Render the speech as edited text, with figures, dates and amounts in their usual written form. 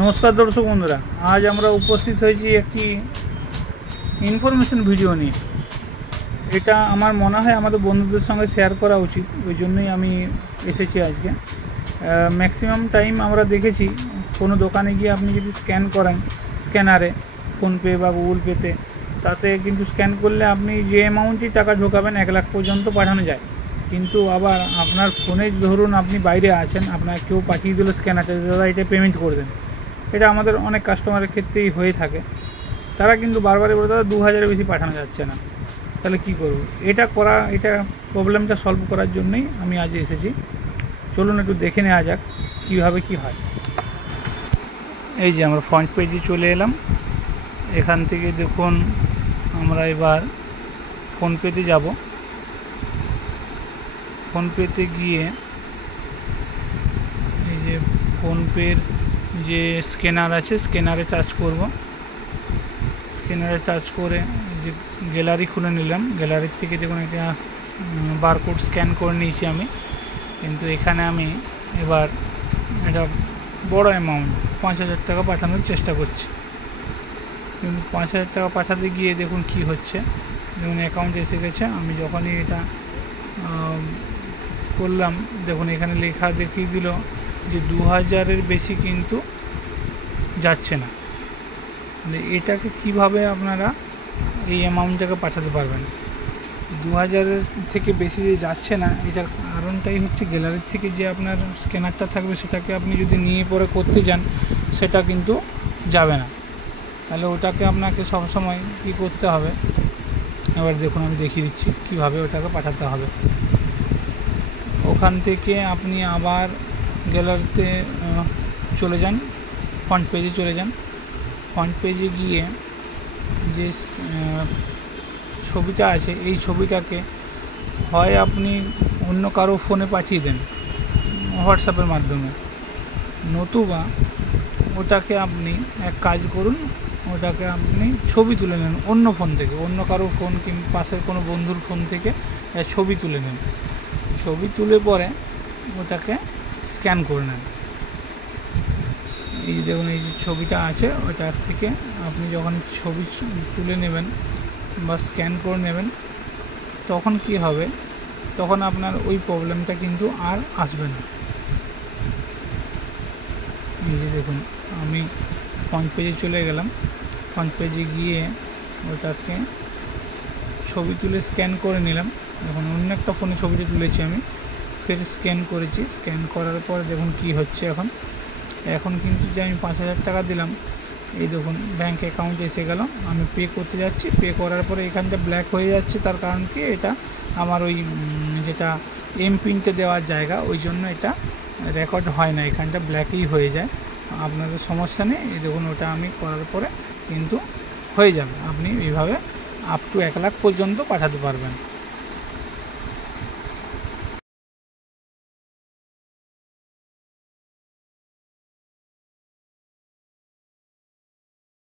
नमस्कार दर्शक बंधुरा आज আমরা উপস্থিত হয়েছি একটি ইনফরমেশন ভিডিও নিয়ে। এটা আমার মনে হয় আমাদের বন্ধুদের সঙ্গে শেয়ার করা উচিত, ওই জন্যই আমি এসেছি আজকে। ম্যাক্সিমাম টাইম আমরা দেখেছি কোনো দোকানে গিয়ে আপনি যদি স্ক্যান করেন স্ক্যানারে ফোনপে বা গুগল পেতে, তাতে কিন্তু স্ক্যান করলে আপনি যে অ্যামাউন্টই টাকা ঢোকাবেন 1 লাখ পর্যন্ত পাঠানো যায়। কিন্তু আবার আপনার ফোনে ধরুন আপনি বাইরে আছেন, আপনার কেউ পাঠিয়ে দিল স্ক্যানারটা, দাদা এটা পেমেন্ট করে দেন, এটা আমাদের অনেক কাস্টমারের ক্ষেত্রেই হয়ে থাকে। তারা কিন্তু বারবারই বলে দাদা 2000-এর বেশি পাঠানো যাচ্ছে না, তাহলে কি করব? এটা প্রবলেমটা সলভ করার জন্যই আমি আজ এসেছি। চলুন একটু দেখে নেওয়া যাক কীভাবে কি হয়। এই যে আমরা ফ্রন্ট পেজে চলে এলাম। এখান থেকে দেখুন আমরা এবার ফোনপেতে যাব। ফোনপেতে গিয়ে এই যে ফোনপের যে স্ক্যানার আছে স্ক্যানারে টাচ করব। স্ক্যানারে টাচ করে যে গ্যালারি খুলে নিলাম। গ্যালারির থেকে দেখুন একটা বারকোড স্ক্যান করে নিয়েছি আমি, কিন্তু এখানে আমি এবার একটা বড় অ্যামাউন্ট 5000 টাকা পাঠানোর চেষ্টা করছি। কিন্তু 5000 টাকা পাঠাতে গিয়ে দেখুন কি হচ্ছে। দেখুন অ্যাকাউন্টে এসে গেছে। আমি যখনই এটা করলাম দেখুন এখানে লেখা দেখিয়ে দিল যে 2000-এর বেশি কিন্তু যাচ্ছে না। এটাকে কিভাবে আপনারা এই অ্যামাউন্টটাকে পাঠাতে পারবেন? 2000-এর থেকে বেশি যে যাচ্ছে না, এটার কারণটাই হচ্ছে গ্যালারির থেকে যে আপনার স্ক্যানারটা থাকবে সেটাকে আপনি যদি নিয়ে পরে করতে যান সেটা কিন্তু যাবে না। তাহলে ওটাকে আপনাকে সবসময় কী করতে হবে, এবার দেখুন আমি দেখিয়ে দিচ্ছি কিভাবে ওটাকে পাঠাতে হবে। ওখান থেকে আপনি আবার গ্যালারিতে চলে যান, ফ্রন্ট পেজে চলে যান। ফ্রন্ট পেজে গিয়ে যে ছবিটা আছে এই ছবিটাকে হয় আপনি অন্য কারো ফোনে পাঠিয়ে দেন হোয়াটসঅ্যাপের মাধ্যমে, নতুবা ওটাকে আপনি এক কাজ করুন, ওটাকে আপনি ছবি তুলে নেন অন্য ফোন থেকে, অন্য কারো ফোন কিংবা পাশের কোনো বন্ধুর ফোন থেকে ছবি তুলে নেন। ছবি তুলে পরে ওটাকে স্ক্যান করে নেন। এই যে দেখুন এই যে ছবিটা আছে ওটার থেকে আপনি যখন ছবি তুলে নেবেন বা স্ক্যান করে নেবেন, তখন কি হবে, তখন আপনার ওই প্রবলেমটা কিন্তু আর আসবে না। এই যে দেখুন আমি ফ্রন্ট পেজে চলে গেলাম। ফ্রন্ট পেজে গিয়ে ওটাকে ছবি তুলে স্ক্যান করে নিলাম। দেখুন অন্য একটা ফোনে ছবিটা তুলেছি আমি, ফের স্ক্যান করেছি। স্ক্যান করার পর দেখুন কি হচ্ছে। এখন কিন্তু যে আমি 5000 টাকা দিলাম, এই দেখুন ব্যাঙ্ক অ্যাকাউন্টে এসে গেল। আমি পে করতে যাচ্ছি, পে করার পরে এখানটা ব্ল্যাক হয়ে যাচ্ছে। তার কারণ কি, এটা আমার ওই যেটা এমপিনটা দেওয়ার জায়গা, ওই জন্য এটা রেকর্ড হয় না, এখানটা ব্ল্যাকই হয়ে যায়। আপনাদের সমস্যা নেই, এই দেখুন ওটা আমি করার পরে কিন্তু হয়ে যাবে। আপনি এইভাবে আপ টু 1 লাখ পর্যন্ত পাঠাতে পারবেন।